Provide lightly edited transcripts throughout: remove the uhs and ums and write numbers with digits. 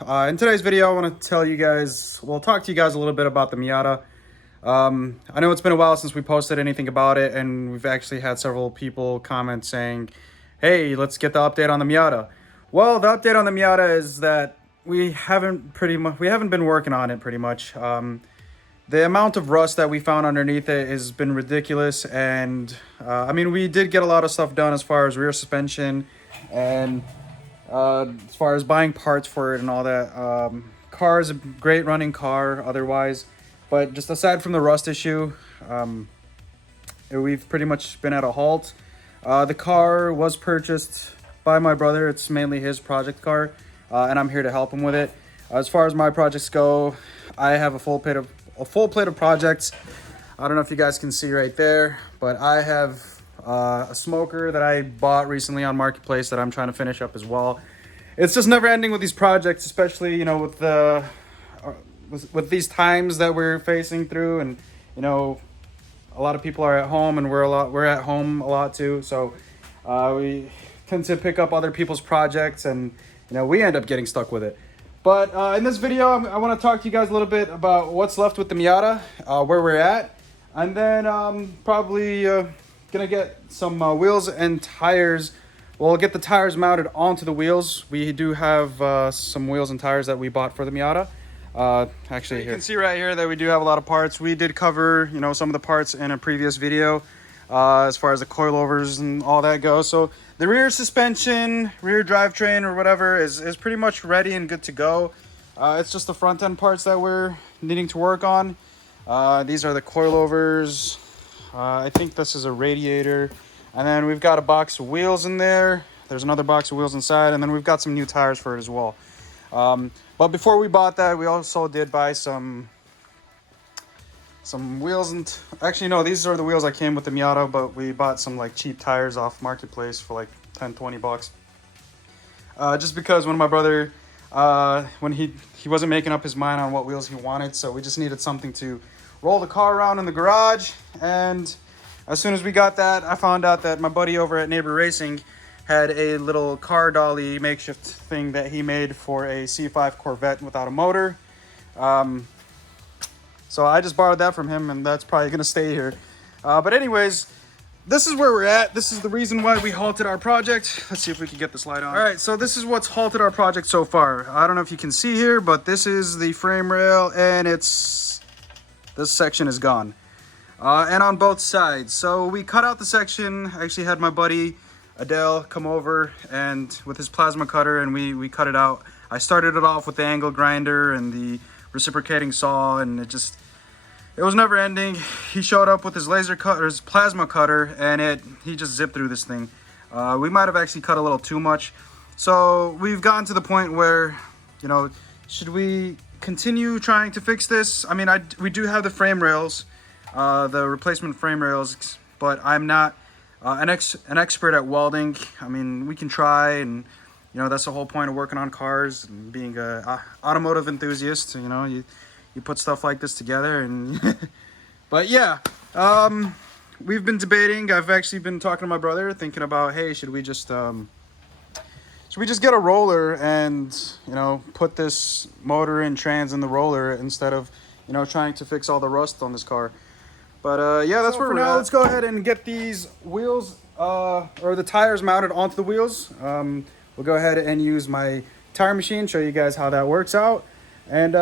In today's video, I want to tell you guys, well, talk to you guys a little bit about the Miata. I know it's been a while since we posted anything about it, and we've actually had several people comment saying, hey, let's get the update on the Miata. Well, the update on the Miata is that we haven't been working on it pretty much. The amount of rust that we found underneath it has been ridiculous, and I mean, we did get a lot of stuff done as far as rear suspension and as far as buying parts for it and all that. Car is a great running car otherwise, but just aside from the rust issue, we've pretty much been at a halt. The car was purchased by my brother. It's mainly his project car, and I'm here to help him with it. As far as my projects go, I have a full plate of projects. I don't know if you guys can see right there, but I have a smoker that I bought recently on Marketplace that I'm trying to finish up as well. It's just never ending with these projects, especially, you know, with the with these times that we're facing through, and you know, a lot of people are at home, and we're at home a lot too. So we tend to pick up other people's projects, and you know, we end up getting stuck with it. But in this video, I want to talk to you guys a little bit about what's left with the Miata, where we're at, and then probably gonna get some wheels and tires. We'll get the tires mounted onto the wheels. We do have some wheels and tires that we bought for the Miata. Actually, you can see right here that we do have a lot of parts. We did cover, you know, some of the parts in a previous video as far as the coilovers and all that goes. So the rear suspension, rear drivetrain or whatever is pretty much ready and good to go. It's just the front end parts that we're needing to work on. These are the coilovers. I think this is a radiator. And then we've got a box of wheels in there. There's another box of wheels inside. And then we've got some new tires for it as well. But before we bought that, we also did buy some wheels. And actually, no, these are the wheels that came with the Miata. But we bought some like cheap tires off Marketplace for like 10-20 bucks. Just because when my brother, when he wasn't making up his mind on what wheels he wanted. So we just needed something to roll the car around in the garage. And as soon as we got that, I found out that my buddy over at Neighbor Racing had a little car dolly makeshift thing that he made for a C5 Corvette without a motor. So I just borrowed that from him, and that's probably going to stay here. But anyways, this is where we're at. This is the reason why we halted our project. Let's see if we can get this light on. All right, so this is what's halted our project so far. I don't know if you can see here, but this is the frame rail, and this section is gone. And on both sides. So we cut out the section. I actually had my buddy Adele come over and with his plasma cutter, and we cut it out. I started it off with the angle grinder and the reciprocating saw, and it was never ending. He showed up with his laser cutter, his plasma cutter, and he just zipped through this thing. We might have actually cut a little too much. So we've gotten to the point where, you know, should we continue trying to fix this? I mean, we do have the frame rails. The replacement frame rails, but I'm not an expert at welding. I mean, we can try, and you know, that's the whole point of working on cars and being a automotive enthusiast. You know, you put stuff like this together, and but yeah, we've been debating. I've actually been talking to my brother, thinking about, hey, should we just get a roller and, you know, put this motor and trans in the roller instead of, you know, trying to fix all the rust on this car. But yeah, that's where we're at. Let's go ahead and get these wheels or the tires mounted onto the wheels. We'll go ahead and use my tire machine, show you guys how that works out. And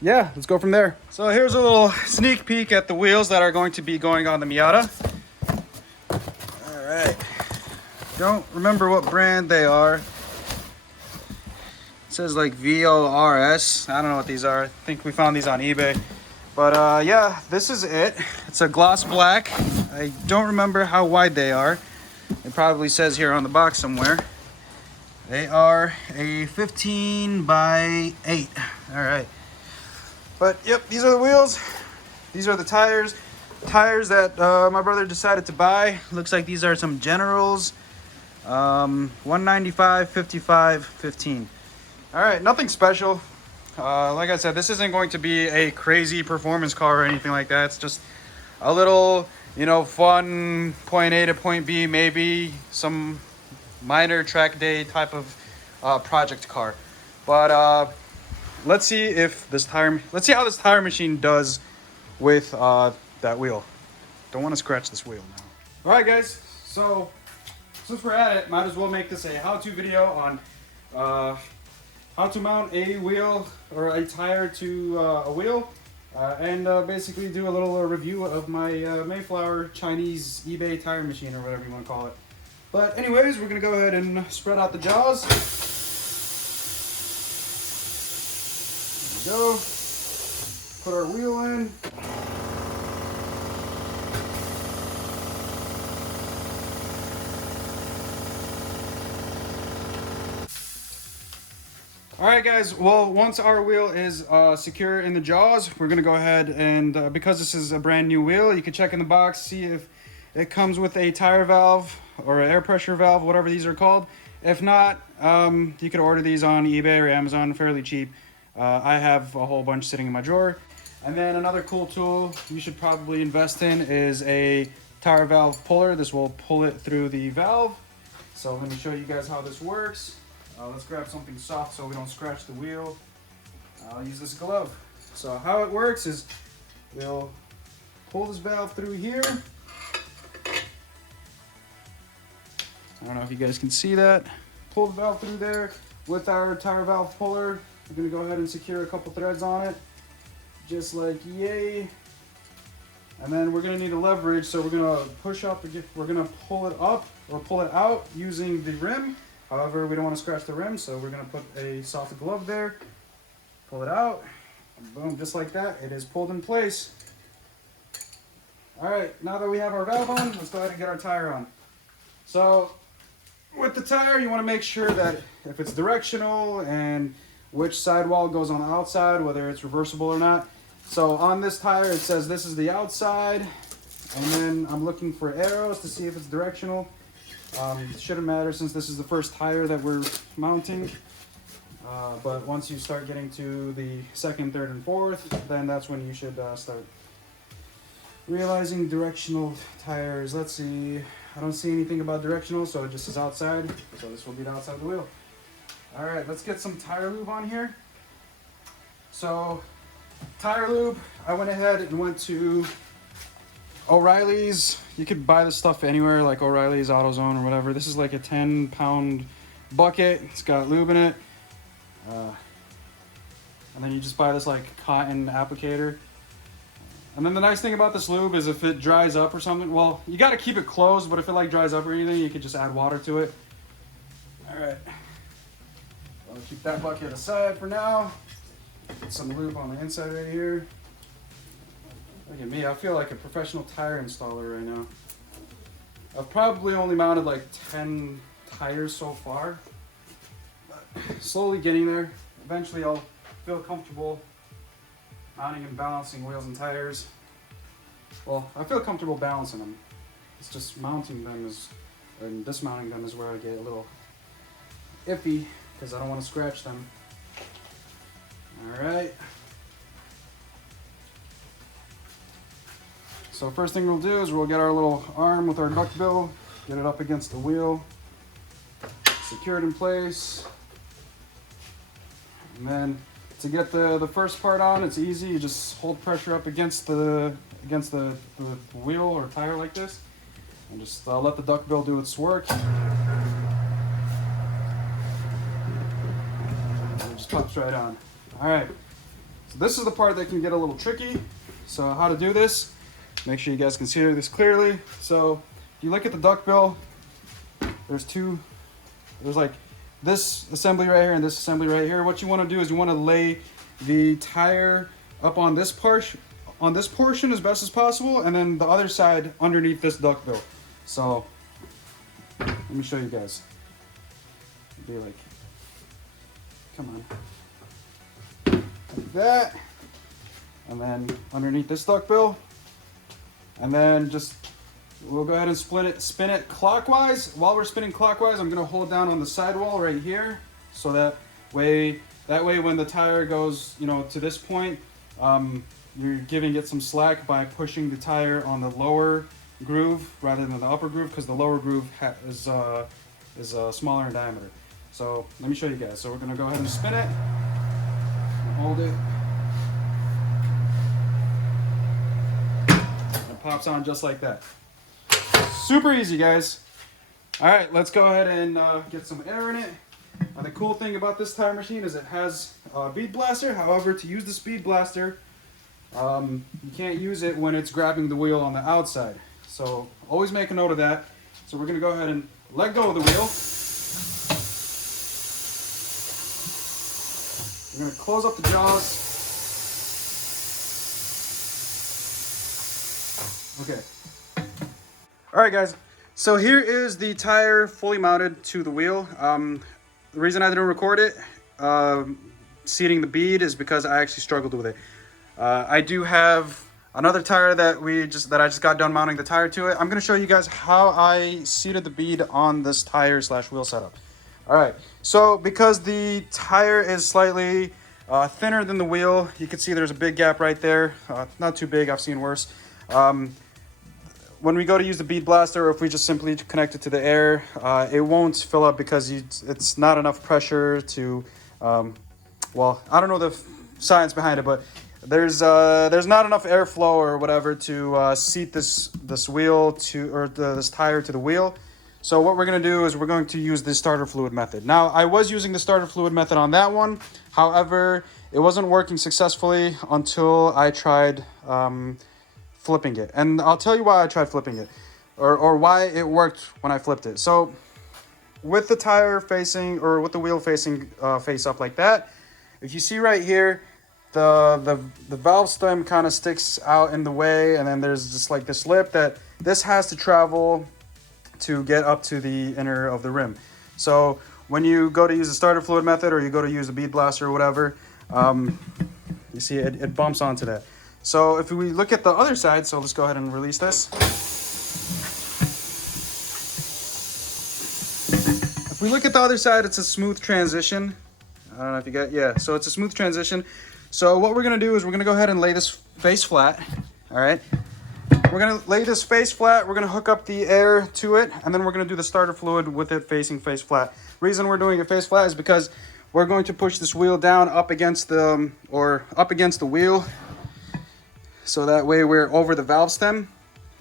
yeah, let's go from there. So here's a little sneak peek at the wheels that are going to be going on the Miata. All right. Don't remember what brand they are. It says like VORS. I don't know what these are. I think we found these on eBay. But yeah, this is it. It's a gloss black. I don't remember how wide they are. It probably says here on the box somewhere. They are a 15 by 8. All right. But yep, these are the wheels. These are the tires. Tires that my brother decided to buy. Looks like these are some Generals. 195, 55, 15. All right, nothing special. Like I said, this isn't going to be a crazy performance car or anything like that. It's just a little, you know, fun point A to point B, maybe some minor track day type of project car. But let's see if this tire, let's see how this tire machine does with that wheel. Don't want to scratch this wheel now. All right, guys. So since we're at it, might as well make this a how-to video on how to mount a wheel or a tire to a wheel, and basically do a little review of my Mayflower Chinese eBay tire machine, or whatever you want to call it. But anyways, we're gonna go ahead and spread out the jaws. There we go. Put our wheel in. All right, guys, well, once our wheel is secure in the jaws, we're gonna go ahead and, because this is a brand new wheel, you can check in the box, see if it comes with a tire valve or an air pressure valve, whatever these are called. If not, you could order these on eBay or Amazon fairly cheap. I have a whole bunch sitting in my drawer. And then another cool tool you should probably invest in is a tire valve puller. This will pull it through the valve. So let me show you guys how this works. Let's grab something soft so we don't scratch the wheel. I'll use this glove. So how it works is we'll pull this valve through here. I don't know if you guys can see that. Pull the valve through there with our tire valve puller. We're gonna go ahead and secure a couple threads on it, just like yay. And then we're gonna need a leverage, so we're gonna push up, we're gonna pull it up or pull it out using the rim. However, we don't want to scratch the rim, so we're going to put a soft glove there, pull it out, and boom, just like that, it is pulled in place. All right, now that we have our valve on, let's go ahead and get our tire on. So with the tire, you want to make sure that if it's directional and which sidewall goes on the outside, whether it's reversible or not. So on this tire, it says this is the outside, and then I'm looking for arrows to see if it's directional. It shouldn't matter since this is the first tire that we're mounting, but once you start getting to the second, third, and fourth, then that's when you should start realizing directional tires. Let's see, I don't see anything about directional, so it just is outside, so this will be the outside of the wheel. All right, let's get some tire lube on here. So tire lube, I went ahead and went to O'Reilly's. You could buy this stuff anywhere, like O'Reilly's, AutoZone, or whatever. This is like a 10-pound bucket. It's got lube in it. And then you just buy this like cotton applicator. And then the nice thing about this lube is if it dries up or something, well, you got to keep it closed, but if it like dries up or anything, you could just add water to it. All right. I'll keep that bucket aside for now. Put some lube on the inside right here. Look at me, I feel like a professional tire installer right now. I've probably only mounted like 10 tires so far, but slowly getting there. Eventually I'll feel comfortable mounting and balancing wheels and tires. Well, I feel comfortable balancing them. It's just mounting them and dismounting them is where I get a little iffy because I don't want to scratch them. All right. So first thing we'll do is we'll get our little arm with our duckbill, get it up against the wheel, secure it in place. And then to get the first part on, it's easy. You just hold pressure up against the wheel or tire like this, and just let the duckbill do its work. And it just pops right on. All right. So this is the part that can get a little tricky. So how to do this? Make sure you guys can see this clearly. So if you look at the duckbill, there's like this assembly right here and this assembly right here. What you want to do is you want to lay the tire up on this portion as best as possible, and then the other side underneath this duckbill. So let me show you guys. Be like, come on, like that, and then underneath this duckbill. And then we'll go ahead and spin it clockwise. While we're spinning clockwise, I'm gonna hold down on the sidewall right here, so that way when the tire goes, to this point, you're giving it some slack by pushing the tire on the lower groove rather than the upper groove, because the lower groove is smaller in diameter. So let me show you guys. So we're gonna go ahead and spin it. hold it. It pops on just like that. Super easy, guys. All right, let's go ahead and get some air in it. The cool thing about this tire machine is it has a bead blaster. However, to use the speed blaster, you can't use it when it's grabbing the wheel on the outside. So always make a note of that. So we're gonna go ahead and let go of the wheel. We're gonna close up the jaws. Okay. All right, guys. So here is the tire fully mounted to the wheel. The reason I didn't record it, seating the bead, is because I actually struggled with it. I do have another tire that I just got done mounting the tire to it. I'm gonna show you guys how I seated the bead on this tire / wheel setup. All right, so because the tire is slightly thinner than the wheel, you can see there's a big gap right there. Not too big, I've seen worse. When we go to use the bead blaster, or if we just simply connect it to the air, it won't fill up because it's not enough pressure to, well, I don't know the science behind it, but there's not enough airflow or whatever to seat this wheel this tire to the wheel. So what we're going to do is we're going to use the starter fluid method. Now, I was using the starter fluid method on that one. However, it wasn't working successfully until I tried flipping it. And I'll tell you why I tried flipping it, or why it worked when I flipped it. So with the tire facing, or with the wheel facing face up like that, if you see right here, the valve stem kind of sticks out in the way, and then there's just like this lip that this has to travel to get up to the inner of the rim. So when you go to use the starter fluid method, or you go to use a bead blaster or whatever, you see it bumps onto that. So if we look at the other side, so let's go ahead and release this. If we look at the other side, it's a smooth transition. I don't know if you got, yeah, so it's a smooth transition. So what we're gonna do is we're gonna go ahead and lay this face flat, all right? We're gonna lay this face flat, we're gonna hook up the air to it, and then we're gonna do the starter fluid with it facing face flat. Reason we're doing it face flat is because we're going to push this wheel down up against the wheel, so that way we're over the valve stem.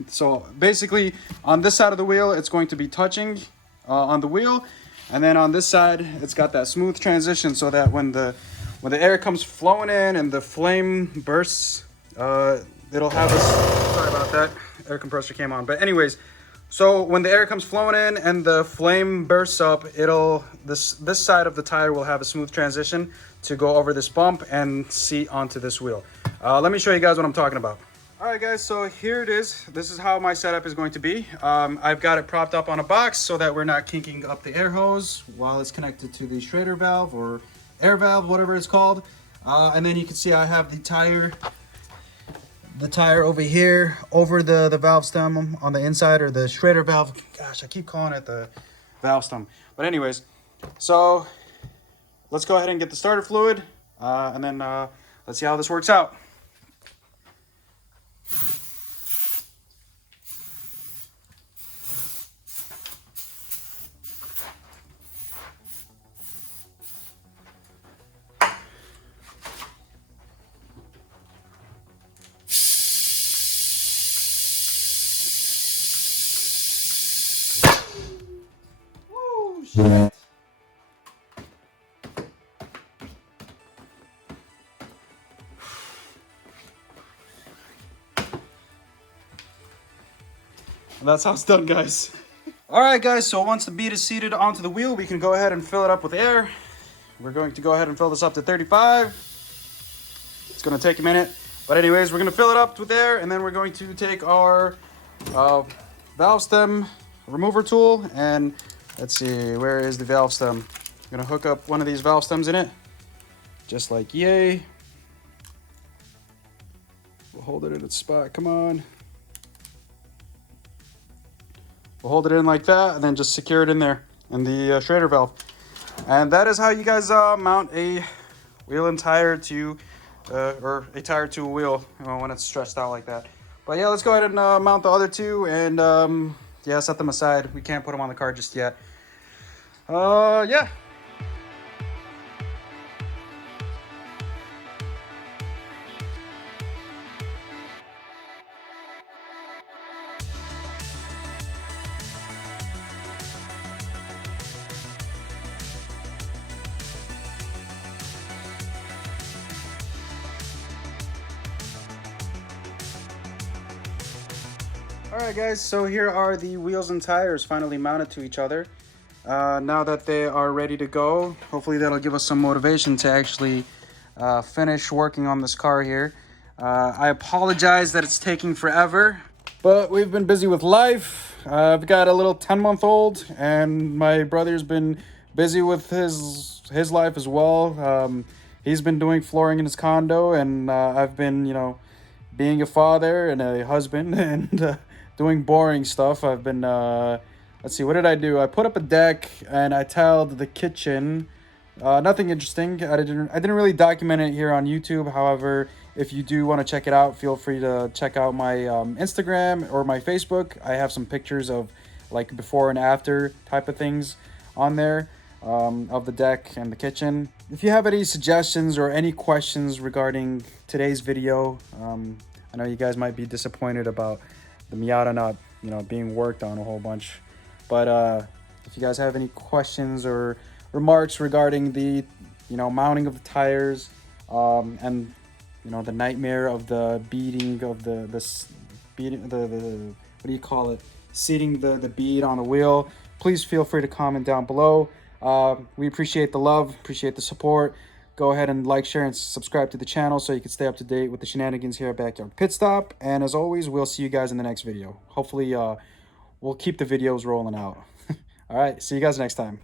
So basically on this side of the wheel, it's going to be touching on the wheel, and then on this side, it's got that smooth transition, so that when the air comes flowing in and the flame bursts, it'll have us, sorry about that, air compressor came on. But anyways, so when the air comes flowing in and the flame bursts up, this side of the tire will have a smooth transition to go over this bump and seat onto this wheel. Let me show you guys what I'm talking about. All right, guys, so here it is. This is how my setup is going to be. I've got it propped up on a box so that we're not kinking up the air hose while it's connected to the Schrader valve or air valve, whatever it's called. And then you can see I have the tire over here over the valve stem on the inside, or the Schrader valve. Gosh, I keep calling it the valve stem. But anyways, so let's go ahead and get the starter fluid, and then let's see how this works out. Woo, shit. And that's how it's done, guys. All right, guys, so once the bead is seated onto the wheel, we can go ahead and fill it up with air. We're going to go ahead and fill this up to 35. It's gonna take a minute. But anyways, we're gonna fill it up with air, and then we're going to take our valve stem remover tool, and let's see, where is the valve stem? I'm gonna hook up one of these valve stems in it, just like yay. We'll hold it in its spot, come on. We'll hold it in like that, and then just secure it in there in the Schrader valve. And that is how you guys mount a wheel and tire to, or a tire to a wheel, when it's stretched out like that. But yeah, let's go ahead and mount the other two, and yeah, set them aside. We can't put them on the car just yet. Yeah. All right, guys, so here are the wheels and tires finally mounted to each other. Now that they are ready to go, hopefully that'll give us some motivation to actually finish working on this car here. I apologize that it's taking forever, but we've been busy with life. I've got a little 10-month-old, and my brother's been busy with his life as well. He's been doing flooring in his condo, and I've been, being a father and a husband and doing boring stuff. I've been, let's see, what did I do? I put up a deck and I tiled the kitchen. Nothing interesting. I didn't really document it here on YouTube. However, if you do want to check it out, feel free to check out my Instagram or my Facebook. I have some pictures of like before and after type of things on there, of the deck and the kitchen. If you have any suggestions or any questions regarding today's video, I know you guys might be disappointed about the Miata not, being worked on a whole bunch. But if you guys have any questions or remarks regarding the, mounting of the tires, and the nightmare of the beading of the beading the what do you call it? Seating the bead on the wheel. Please feel free to comment down below. We appreciate the love, appreciate the support. Go ahead and like, share, and subscribe to the channel so you can stay up to date with the shenanigans here at Backyard Pit Stop. And as always, we'll see you guys in the next video. Hopefully, we'll keep the videos rolling out. All right, see you guys next time.